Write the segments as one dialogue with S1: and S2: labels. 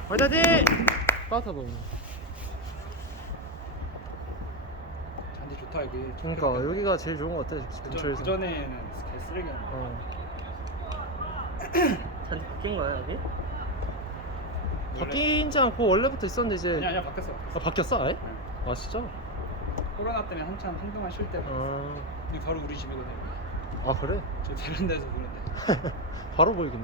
S1: 화이팅! 따뜻하다 오늘.
S2: 잔디 좋다 여기.
S1: 그러니까 여기가 제일 좋은 것 같아 근처에서.
S2: 그전에는 개쓰레기였나.
S3: 잔디 바뀐 거야 여기?
S1: 바뀌지 않고 원래부터 있었는데 이제
S2: 아니야 바뀌었어.
S1: 아, 바뀌었어 아예?
S2: 네.
S1: 아 진짜?
S2: 코로나 때문에 한동안 쉴 때.
S1: 아,
S2: 그냥 바로 우리 집이거든.
S1: 아 그래?
S2: 저 다른 데서 보는데.
S1: 바로 보이겠네.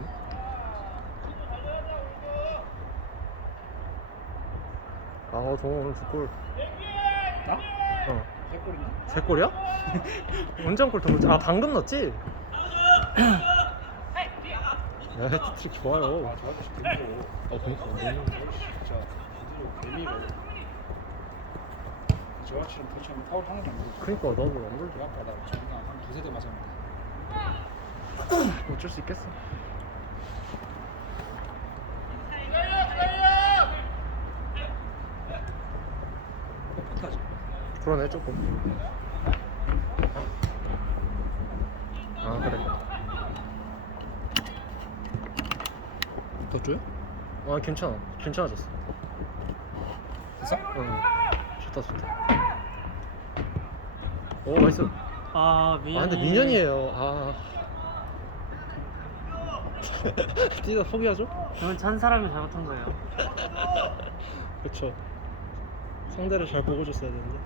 S1: 아 정우 오늘 2골.
S2: 나?
S1: 어.
S2: 세 골이나?
S1: 3골이야? 언제 한 골 더 넣었지? 아 방금 넣었지? 야 헤트트릭 좋아요.
S2: 아 저한테 되고.
S1: 아 그니까 너무
S2: 진짜 부드러워 개미로. 저같이는 도처럼 파울 하나도 안 보고.
S1: 그니까 나도 안
S2: 개
S1: 걸려.
S2: 아파 나 저기가 한 두세 대 맞았는데.
S1: 어쩔 수 있겠어.
S2: 뻣뻣하지.
S1: 그러네 조금. 아 그래.
S2: 더 줘요?
S1: 아 괜찮아. 괜찮아졌어.
S2: 됐어?
S1: 응. 좋다 좋다. 오 나이스.
S3: 아 미연이.
S1: 아 근데 민현이에요. 아. 뛰다 포기하죠?
S3: 그건 한 사람이 잘못한 거예요.
S1: 그쵸. 상대를 잘 보고 줬어야 되는데.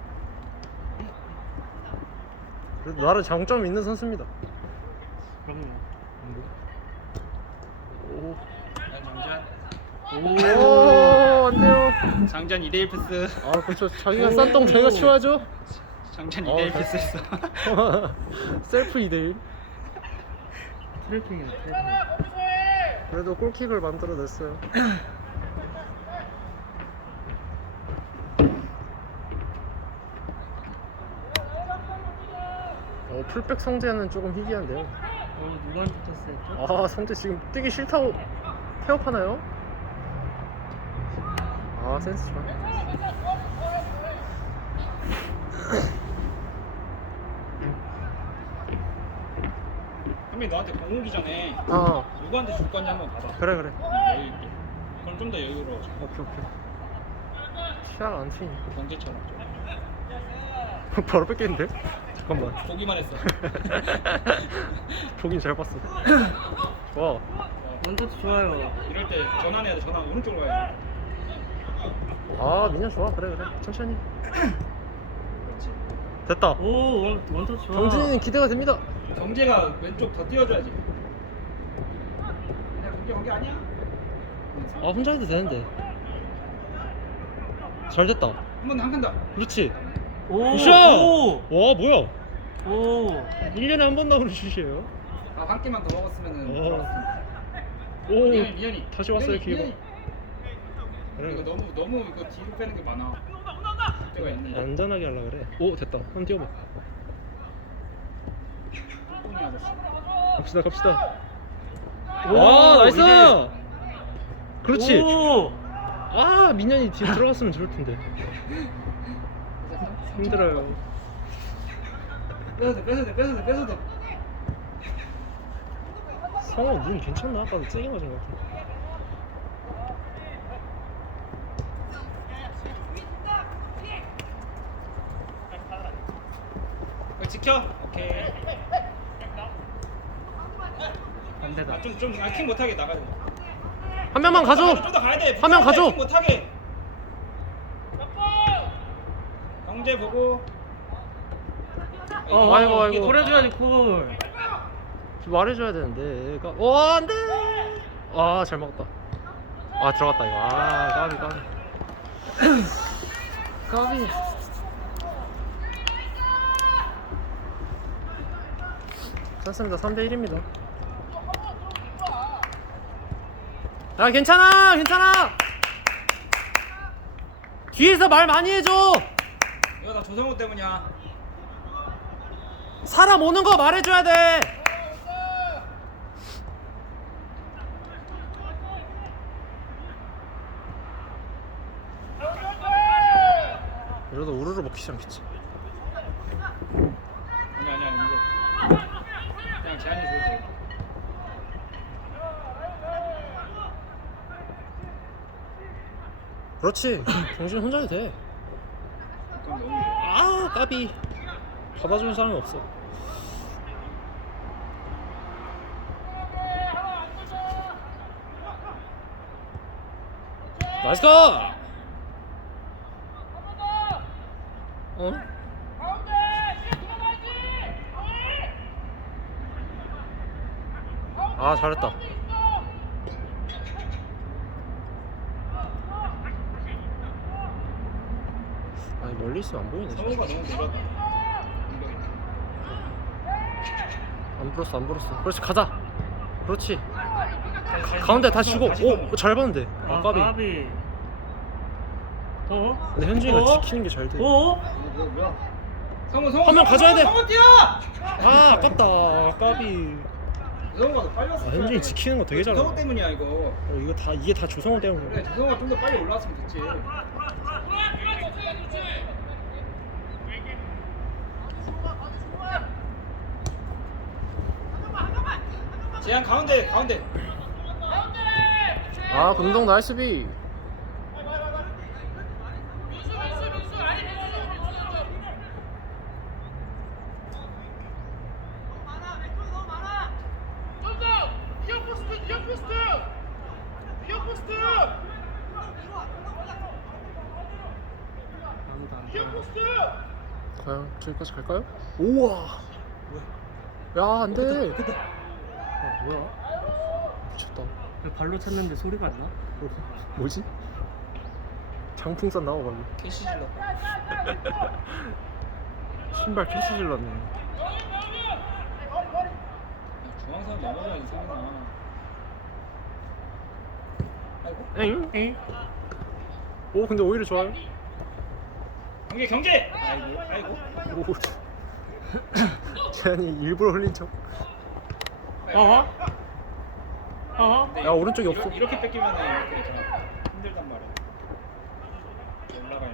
S1: 그래도 나름 장점이 있는 선수입니다.
S3: 그럼요.
S1: 오.
S2: 난 장전.
S1: 오, 안 돼요.
S2: 장전 2대1 패스.
S1: 아, 그렇죠. 자기가 싼 똥 자기가 치워야죠.
S2: 장전
S1: 어,
S2: 2대1
S1: 잘-
S2: 패스했어.
S1: 셀프 2대1.
S3: 트래핑이야 트래핑.
S1: 그래도 골킥을 만들어냈어요. 풀백 성재는 조금 희귀한데요.
S3: 누구한테 쳤어요?
S1: 아, 성재 지금 뛰기 싫다고 태업하나요? 아, 센스 좋아.
S2: 한민 너한테 공 오기 전에
S1: 아,
S2: 누구한테 줄 건지 한번 받아.
S1: 그래, 그래.
S2: 여유 있게. 그럼 좀 더 여유로워져.
S1: 오케이, 오케이. 시야가 안 트이네.
S2: 경제처럼 좀.
S1: 바로 뺏겠는데? 잠깐만.
S2: 보기만 했어.
S1: 보긴 잘 봤어. 좋아.
S3: 원터치 좋아요.
S2: 이럴 때 전환해야 돼. 전환 오른쪽으로 가야 돼.
S1: 아, 민현 좋아. 그래, 그래. 천천히.
S2: 그렇지.
S1: 됐다.
S3: 오 원터치 좋아.
S1: 정진이는 기대가 됩니다.
S2: 경제가 왼쪽 더 띄워줘야지. 그냥 거기 아니야?
S1: 아, 혼자 해도 되는데. 잘 됐다.
S2: 한 칸 더.
S1: 그렇지.
S3: 오.
S1: 굿샷!
S3: 오.
S1: 와, 뭐야?
S3: 오.
S1: 1년에 한 번 나오는 슛이에요.
S2: 한 개만 더 먹었으면은
S1: 오.
S2: 들어갔을
S1: 오,
S2: 텐데. 미연이.
S1: 다시 왔어요, 기회가.
S2: 이거
S1: 그래.
S2: 너무 이거 뒤로 빼는 게 많아. 때가 있는데.
S1: 안전하게 하려 그래. 오, 됐다. 한번 뛰어봐.
S2: 뽕이 아저씨.
S1: 갑시다, 갑시다.
S3: 오,
S1: 와, 나이스!
S3: 이게-
S1: 그렇지.
S3: 오.
S1: 아, 민현이 뒤에 들어갔으면 좋을 텐데. 힘들어요.
S2: 뺏어도 돼.
S1: 성호 눈 괜찮나? 아까도 세게 맞은 것 같은데.
S2: 지켜. 오케이.
S3: 반대다.
S2: 킥 못하게 나가야 돼.
S1: 한 명만 가줘!
S2: 좀더 가야 돼.
S1: 한명 가줘!
S2: 킥 못하게. 경제 보고.
S1: 아이고, 아이고.
S3: 돌려줘야지 콜.
S1: 말해줘야 되는데 얘가 안돼. 아, 잘 먹었다. 아, 들어갔다 이거. 아, 까비 까비. 좋습니다. 3대1입니다. 야, 괜찮아 뒤에서 말 많이 해줘.
S2: 이거 다 조성호 때문이야.
S1: 사람 오는 거 말해줘야 돼. 이러다 우르르 먹기 시작했지.
S2: 아니야 그냥 제한이 좋을 때.
S1: 그렇지. 정신 혼자 해도 돼.
S2: 그건 너무
S1: 아 까비. 받아주는 사람이 없어. 나이스 컷! 어? 아 잘했다. 아니 멀리 있으면 안 보이네.
S2: 성우가 너무 내려왔다.
S1: 안 불었어 안 불었어. 그렇지 가자. 그렇지. 가운데 다시 주고. 오 잘 봤는데. 아 까비.
S3: 까비. 어?
S1: 근데 현준이가
S3: 어?
S1: 지키는 게 잘 돼.
S3: 어?
S2: 뭐야? 성우
S1: 한명 가져야 돼.
S2: 성우 뛰어!
S1: 아 아깝다. 아, 까비.
S2: 성우가 더 빨리 왔어.
S1: 아 현준이 지키는 거 되게 잘해.
S2: 성우 때문이야 이거.
S1: 이거 다 이게 다 조성호 때문에.
S2: 그래 성우가 좀 더 빨리 올라왔으면 됐지. 재한 가운데.
S1: 아 금동 나이스 비.
S3: 아무도 안 봐.
S1: 과연 저기까지 갈까요? 우와. 야 안돼. 아 뭐야? 미쳤다.
S3: 왜 발로 찼는데 소리가 안 나?
S1: 뭐지? 장풍선 나와 발로.
S2: 캐시 질러.
S1: 신발 캐치 질렀네.
S2: 중앙선 넘어져야지 성훈아. 아이고.
S1: 엥?
S3: 엥?
S1: 오 근데 오히려 좋아요.
S2: 경계. 아이고.
S1: 오. 재한이 일부러 흘린 척.
S3: 어허? 어허?
S2: 근데
S1: 야, 오른쪽이 없어.
S2: 이렇게 뺏기면 이렇게 좀 힘들단 말이야. 올라가야 돼.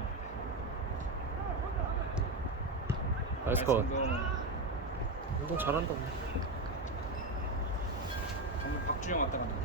S1: 나이스 컷.
S2: 말씀도
S1: 운동 잘한다.
S2: 전부 박주영 왔다 갔다.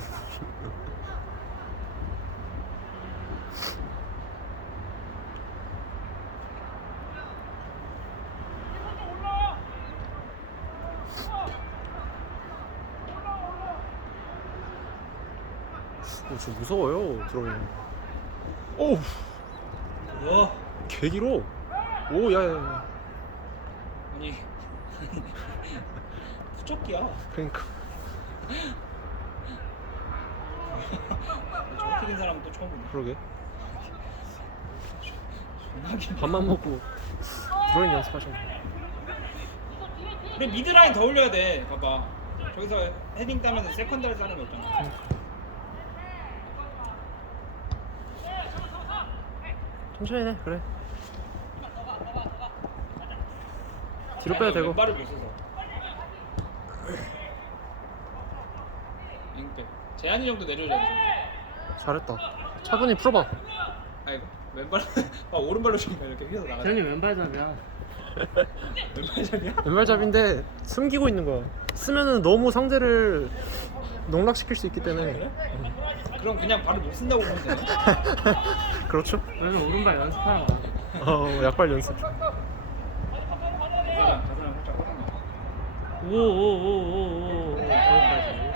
S1: 저 무서워요 들어오면. 오.
S2: 와.
S1: 개 길어. 오 야야야.
S2: 아니 후적기야.
S1: 그러니까.
S2: 저렇게 된 사람은 또 처음 보네.
S1: 그러게.
S2: 존나 긴.
S1: 밥만 먹고 드로잉 연습하셨네.
S2: 우리 미드라인 더 올려야 돼. 봐봐. 저기서 헤딩 따면 세컨드를 사는 거 없잖아.
S1: 천천히 해 그래. 뒤로 빼야 되고.
S2: 왼발을 못 써서. 잉빼. 재한이 정도 내려줘야 돼.
S1: 잘했다. 차분히 풀어봐.
S2: 아이고 왼발 오른발로 좀 이렇게 휘어서 나가.
S3: 재현이 왼발잡이야.
S2: 왼발잡이야?
S1: 왼발잡인데 숨기고 있는 거야. 쓰면은 너무 상대를 농락시킬 수 있기 때문에.
S2: 그럼 그냥 발을 못 쓴다고 보면 되나?
S1: 그렇죠.
S3: 그래서 오른발 연습하러 가.
S1: 약발 연습.
S2: 가사랑 살짝 화나.
S3: 오오오오오. 거기까지.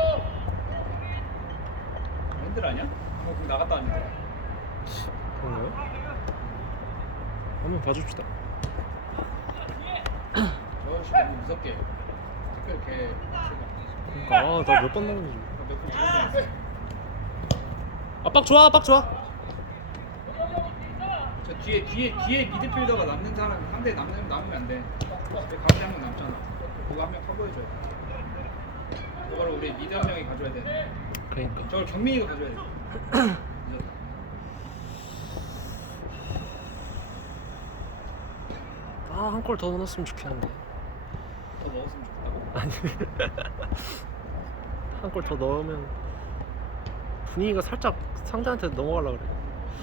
S2: 핸들 아니야? 공 나갔다 왔는데.
S1: 그런가요? 한번 봐줍시다.
S2: 저씨 너무 무섭게. 이렇게
S1: 그러니까 나 몇 번 나오는지.
S2: 몇분 죽었어.
S1: 압박 좋아 압박 좋아.
S2: 저 뒤에 미드필더가 남는 사람 한 대 남으면 안 돼. 그 가운데 한 명 남잖아. 그거 한 명 커버해줘야 돼. 그거를 우리 미드 한 명이 가져야 돼.
S1: 그러니까.
S2: 저걸 경민이가 가져야 돼. 늦었다.
S1: 한 골 더 넣었으면 좋겠는데.
S2: 더 넣었으면 좋겠다고?
S1: 아니. 한 골 더 넣으면 분위기가 살짝 상대한테 넘어가려 그래.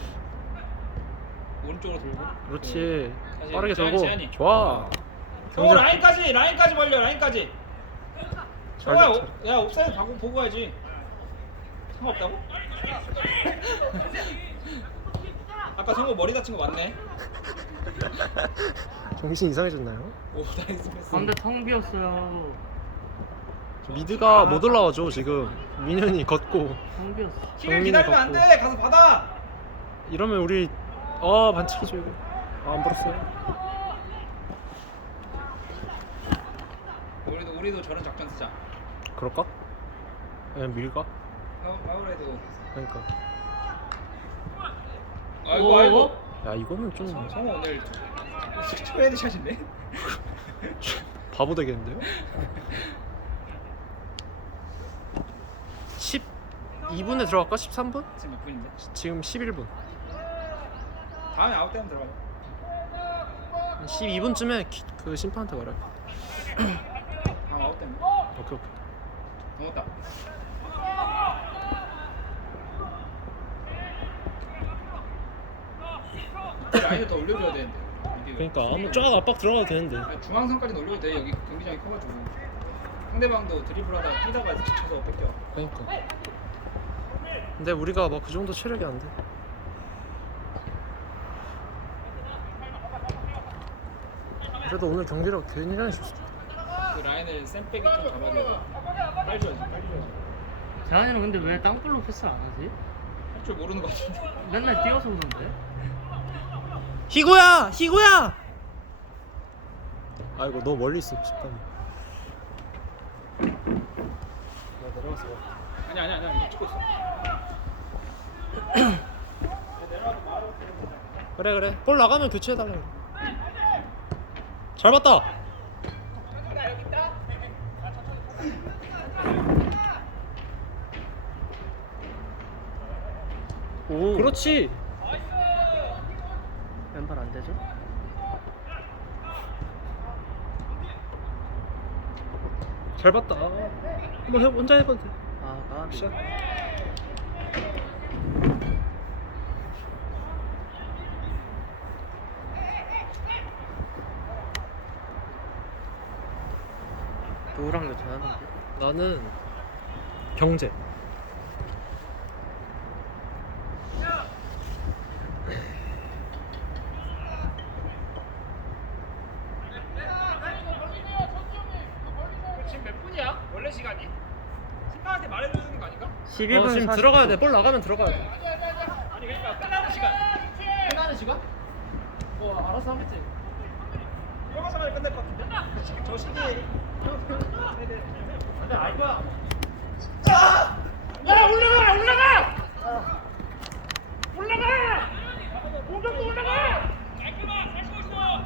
S2: 오른쪽으로 돌고.
S1: 그렇지.
S2: 다시
S1: 빠르게
S2: 재한이,
S1: 돌고.
S2: 재한이.
S1: 좋아.
S2: 어 라인까지 벌려 라인까지.
S1: 잘
S2: 야,
S1: 잘.
S2: 야 옵사이드 보고 가야지. 상관없다고? 아까 성호 머리 다친 거 맞네.
S1: 정신 이상해졌나요?
S2: 오 나이스 패스.
S3: 가운데 텅 비었어요.
S1: 미드가 못 올라와줘 지금. 민현이 걷고
S3: 텅 비었어.
S2: 힐을
S1: 정민이
S2: 기다리면 안
S1: 걷고.
S2: 돼. 가서 받아.
S1: 이러면 우리 반칙이죠 이거. 안 불었어요.
S2: 우리도 저런 작전 쓰자.
S1: 그럴까? 그냥 밀까?
S2: 파울에도.
S1: 그러니까.
S2: 아이고 아이고.
S1: 야 이거는 좀
S2: 성호 오늘 초헤드샷인데?
S1: 바보 되겠는데요? 12분에 들어갈까? 13분?
S2: 지금 몇 분인데?
S1: 지금 11분.
S2: 다음에 아웃되면 들어가.
S1: 12분쯤에 그 심판한테 말해.
S2: 다음 아웃되면.
S1: 오케이 오케이.
S2: 넘었다. 라인을 더 올려줘야 되는데.
S1: 그러니까 한번 쫙 압박 들어가도 되는데.
S2: 중앙선까지 올려도 돼. 여기 경기장이 커가지고. 상대방도 드리블하다 뛰다가 지쳐서 뺏겨.
S1: 그러니까. 근데 우리가 막 그 정도 체력이 안 돼. 그래도 오늘 경기력 굉장히 좋습니다.
S2: 그 라인을 쌤백이 좀 잡아줘야 돼. 빨리 줘야지. 빨리 줘야지.
S3: 재환이는 근데 왜 땅볼로 패스 안 하지?
S2: 할 줄 모르는 것 같은데.
S3: 맨날 뛰어서 오던데.
S1: 희고야! 희고야! 아이고 너무 멀리 있어 심판이. 나 내려갔어.
S2: 아니 이거 찍고 있어.
S1: 그래 볼 나가면 교체해달라. 잘 봤다.
S3: 오.
S1: 그렇지.
S3: 왼발 안 되죠?
S1: 잘 봤다. 한번 혼자 해봐도 돼.
S3: 아, 까비.
S1: 샷.
S3: 누구랑 교체하는데?
S1: 나는 경제.
S2: 지금 몇 분이야? 원래 시간이? 심판한테 말해주는 거 아닌가?
S3: 11분
S1: 지금
S3: 40초.
S1: 들어가야 돼. 볼 나가면 들어가야 돼.
S2: 아니 그러니까 끝나는 시간.
S1: 끝나는 시간? 알아서 하겠지.
S2: 들어가자마자 끝날 것 같은데? 지금 저 시기에.
S1: 근데 알 거야.
S2: 야 올라가! 올라가! 올라가! 공격도 올라가! 깔끔하! 잘 치고 있어!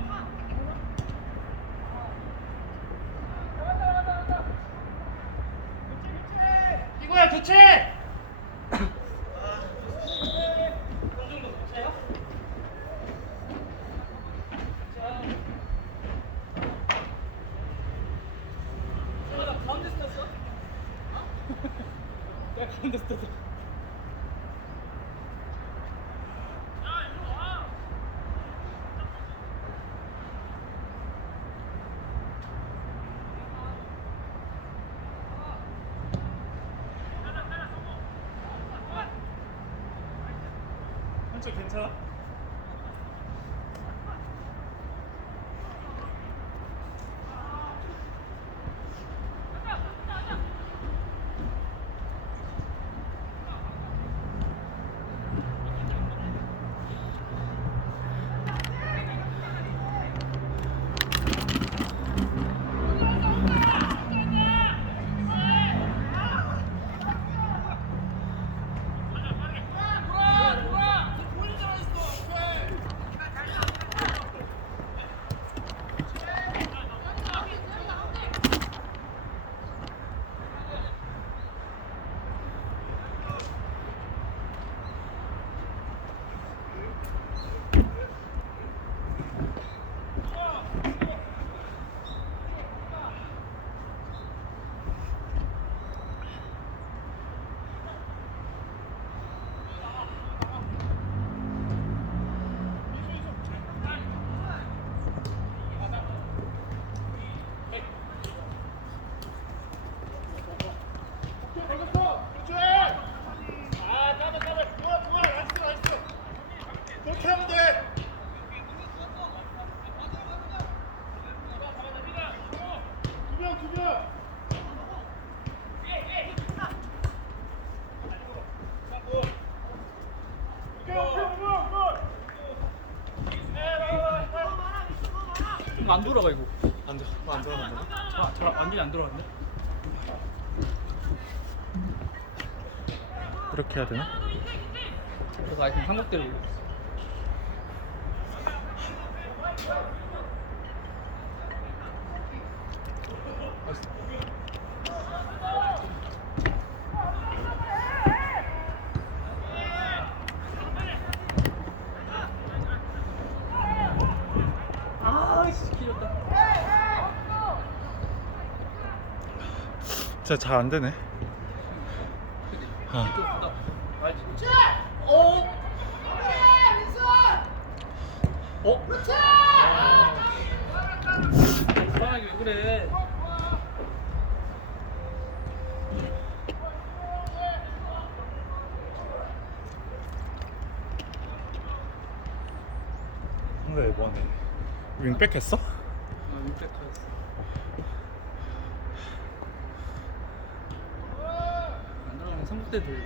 S1: 이거야 교체.
S2: 야 가운데 스톱. 한쪽 괜찮아? 이거 안 돌아가 이거.
S1: 안 들어간다고?
S2: 잘 완전히 안 돌아갔네.
S1: 이렇게 해야 되나?
S2: 그래서 아예 그냥 삼각대로 올려. 아이씨 길었다.
S1: 진짜 잘 안 되네. 아.
S2: 알지? 어? 어? 사람이 왜 그래?
S1: 근데 뭐하네. 윙백 했어?
S2: 아, 윙백하였어. 안 들어가면 삼각대 돌려.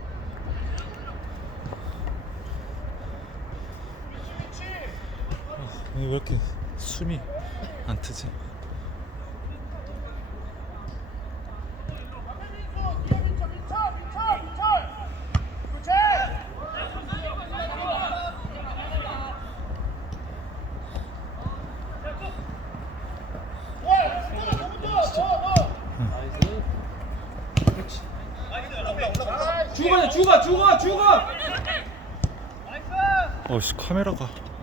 S1: 왜 이렇게 숨이 안 트지?
S2: 나이스. 그렇지. 죽어.
S1: 어씨 카메라가.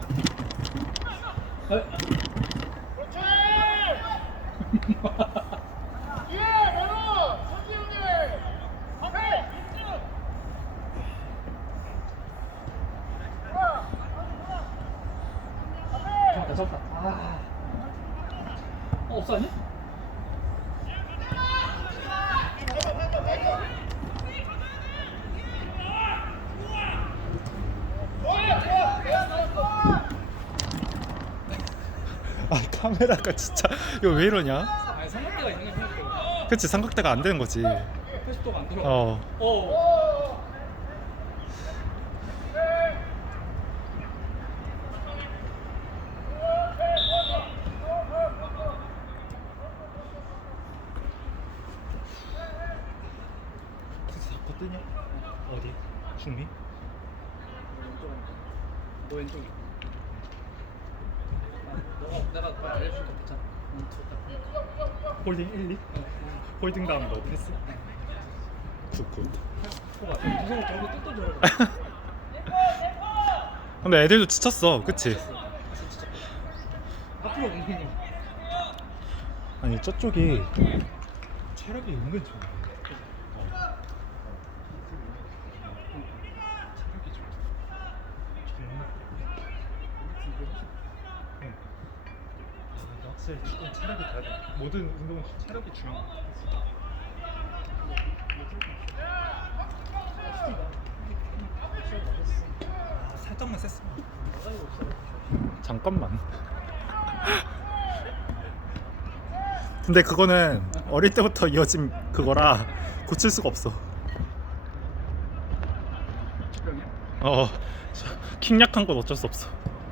S2: 잡았다. 아. 없었니?
S1: 아 카메라가 진짜 이거 왜 이러냐?
S2: 아니 삼각대가 있는 게 생각해.
S1: 그치 삼각대가 안 되는 거지.
S2: 80도가 안 들어.
S1: 어. 진짜 자꾸 뜨냐? 어디? 중미?
S2: 너 왼쪽이. 내가 더 알려주니까 괜찮아.
S1: 홀딩 1, 2? 홀딩 다음 너 패스? 굿굿.
S2: 무서워 저거 뜯어줘야
S1: 근데 애들도 지쳤어 그치?
S2: 앞으로 오는 거.
S1: 아니 저쪽이 체력이 은근 좋은데. 체력이 좋아. 응. 근데 확실히 축구는 체력이 돼야 돼. 모든 운동은 체력이 중요한 것 같아. 아, 살짝만 셌으면. 잠깐만. 근데 그거는 어릴 때부터 이어진 그거라 고칠 수가 없어. 어, 킥 약한 건 어쩔 수 없어.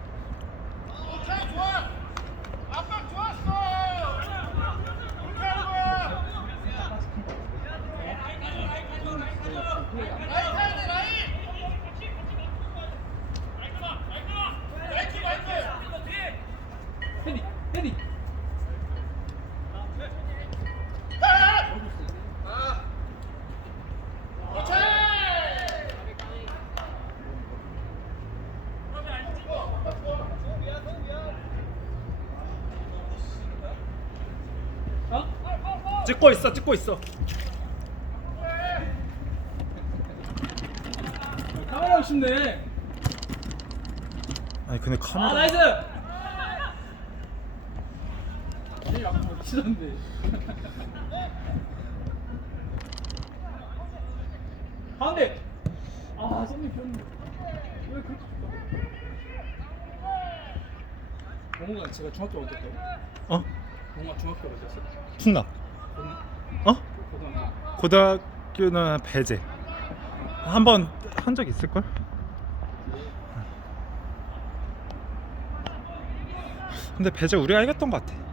S2: 헤디.
S1: 찍고 있어.
S2: 카메라 쉽네.
S1: 아니 근데 카메라.
S2: 아 나이스. 제일 앞에 못 치던데. 가운데. 아 손님 폈는데. 왜 그렇게 줬다? 영호가 제가 중학교 어디 때요?
S1: 어?
S2: 영호가 중학교 어디 였어?
S1: 충남. 어? 고등학교는 배제. 한 번 한 적 있을걸?
S4: 근데 배제 우리가 이겼던 것 같아.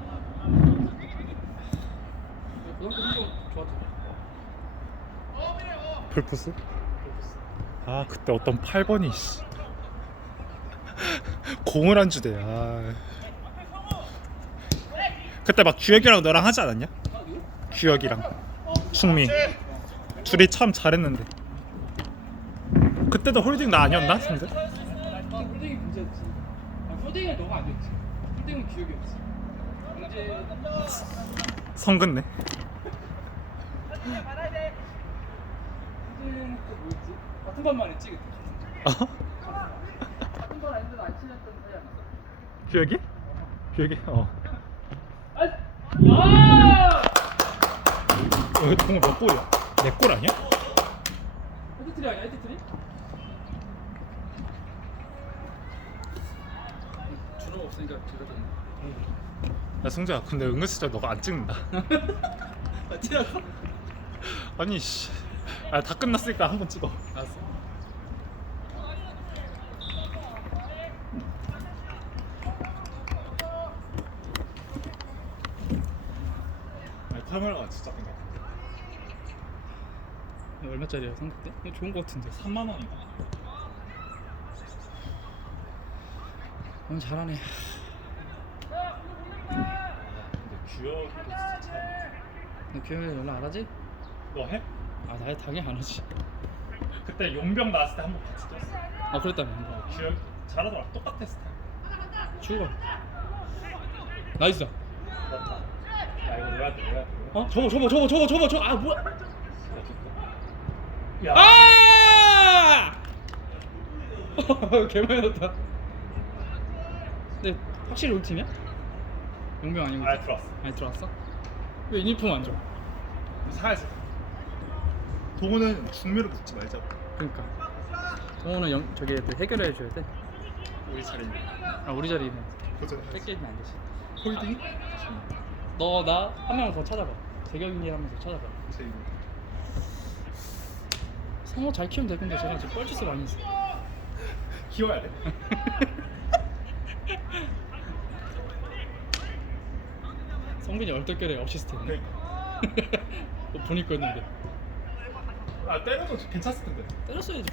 S2: 고등학교 성적 좋았잖아.
S4: 불포스? 아 그때 어떤 8번이 씨. 공을 안 주대. 아. 그때 막 규혁이랑 너랑 하지 않았냐? 규혁이랑 충미 둘이 참 잘했는데 그때도 홀딩 나 아니었나? 근데?
S2: 홀딩이 문제였지. 홀딩이 너가 안 됐지. 홀딩은 기억이 없어. 문제.
S4: 성근네.
S2: 홀딩은 또 뭐였지? 같은 번만 했지 그때.
S4: 어?
S2: 같은 번 아닌데도 안 친했던 사이 아니었어?
S4: 규혁이? 규혁이? 어. 여기 동호 몇 골이야? 내 골 아니야?
S2: 헤드트리 아니야 헤드트리? 준호가 없으니까 제가 좀.
S4: 야 성재야 근데 은근슬쩍 너가 안 찍는다.
S2: 아 찍었어?
S4: 아니 씨. 아, 다 끝났으니까 한 번 찍어.
S2: 알았어.
S4: 아니, 카메라가 진짜 생각.
S2: 얼마짜리야 상품 때? 좋은 거 같은데.
S4: 3만 원인가?
S2: 잘하네.
S4: 근데 규혁도 진짜 참.
S2: 너 기억이 연락 안 하지?
S4: 너 해?
S2: 아 나 당연히 안 하지.
S4: 그때 용병 나왔을 때 한 번 같이 뛰었어.
S2: 아 그랬다며.
S4: 규혁 잘하더라. 똑같았을 때.
S2: 죽어. 나이스.
S4: 맞다. 야 이거 내야 돼. 내야 돼.
S2: 어? 접어. 아 뭐야?
S4: 야.
S2: 아! 개 많이 넣었다. 근데 확실히 우리 팀이야? 용병 아니고?
S4: 아 들어왔어.
S2: 아니 들어왔어? 왜 유니폼 안 줘?
S4: 사야지. 동호는 중미로 붙지 말자.
S2: 그러니까. 동호는 저기 애들 해결해 줘야 돼.
S4: 우리 자리.
S2: 아 우리 자리는
S4: 도전해야지.
S2: 뺏기면 안 되지.
S4: 홀딩?
S2: 너 나 한 명 더 찾아봐. 재경이 한 명 더 찾아봐.
S4: 제일.
S2: 상호 잘 키우면 될 건데 제가 지금 뻘짓을 많이 했어.
S4: 키워야 돼.
S2: 성빈이 얼떨결에 어시스트 했네. 보니까 했는데.
S4: 아 때려도 괜찮을 텐데.
S2: 때렸어야지.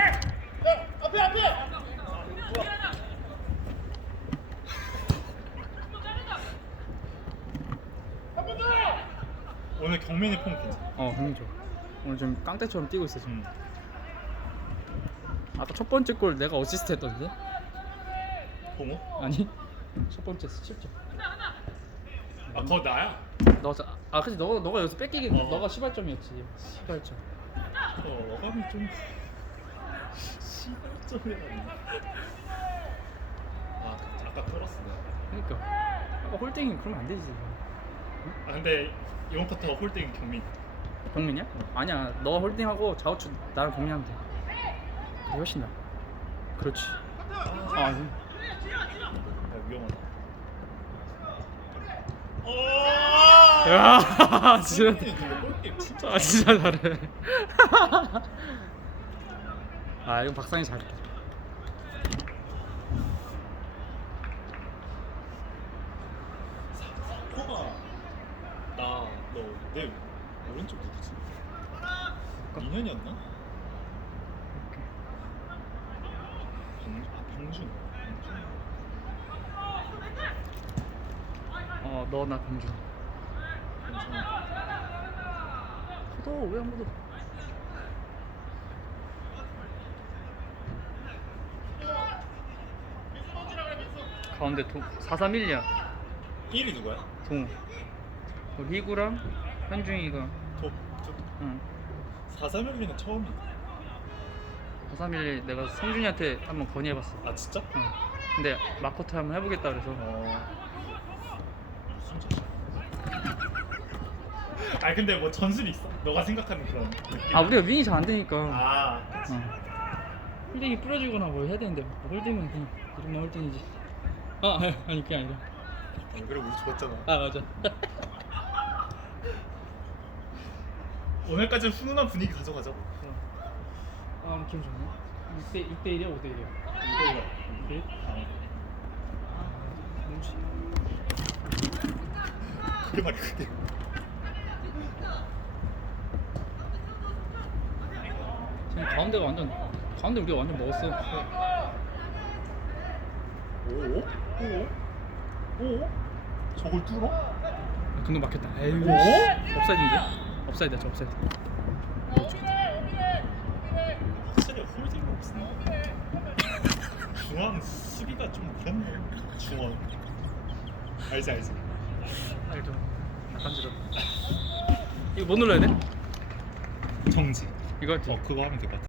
S4: 오늘 경민이 폼 괜찮아.
S2: 형님 좋아. 오늘 좀 깡패처럼 뛰고 있어 지금.
S4: 음.
S2: 아까 첫 번째 골 내가 어시스트 했던데?
S4: 동호?
S2: 아니 첫 번째 7점.
S4: 아 그거 나야.
S2: 그치 너가 여기서 뺏기긴
S4: 어.
S2: 너가 시발점이었지. 시발점.
S4: 어감이 좀 시발점이라니. 아 아까 끌었어 내가.
S2: 그러니까 아까 홀딩이 그러면 안 되지.
S4: 아 근데 이번 쿼터 홀딩 경민.
S2: 경민이야? 아니야. 너가 홀딩하고 좌우측 나랑 경민하면 돼. 그게 훨씬 나. 그렇지. 아
S4: 야 위험하다.
S2: 야 진짜.
S4: 근데 골게임 진짜.
S2: 아 진짜 잘해. 아 이건 박상이 잘해.
S4: 코가 나너내 오른쪽 누구지? 인현이었나? 병준.
S2: 너 나 경준. 묻어 왜 안 묻어? 가운데 431이야.
S4: 1위 누구야?
S2: 동우. 리구랑 현중이가. 응.
S4: 431은 처음이야.
S2: 431 내가 성준이한테 한번 건의해봤어.
S4: 아 진짜?
S2: 응. 근데 마코트 한번 해보겠다 그래서.
S4: 무슨 자식? 아니 근데 뭐 전술이 있어? 너가 생각하는 그런 느낌?
S2: 아 우리가 윙이 잘 안 되니까.
S4: 아
S2: 홀딩이 뿌려주거나 뭐 해야 되는데 홀딩은 그냥 이름만 홀딩이지. 아니 그게 아니라.
S4: 안 그래 우리 좋았잖아.
S2: 아 맞아.
S4: 오늘까지는 훈훈한 분위기 가져가자고.
S2: 기분 좋네. 6대 1이야 5대 1이야.
S4: 2대1이야.
S2: 2대 1?
S4: 주지. 그게 말이야 그게.
S2: 지금 가운데 우리가 완전 먹었어.
S4: 오? 오? 저걸 뚫어?
S2: 근데 막혔다. 에이.
S4: 오?
S2: 업사이드인데? 업사이드야 저 업사이드.
S4: 확실히 홀딩이 없네. 중앙 수비가 좀 그렇네. 중원. 알지.
S2: 알죠. 간지러. 이거 뭐 눌러야 돼?
S4: 정지.
S2: 이거 할지.
S4: 그거 하면 될 것 같아.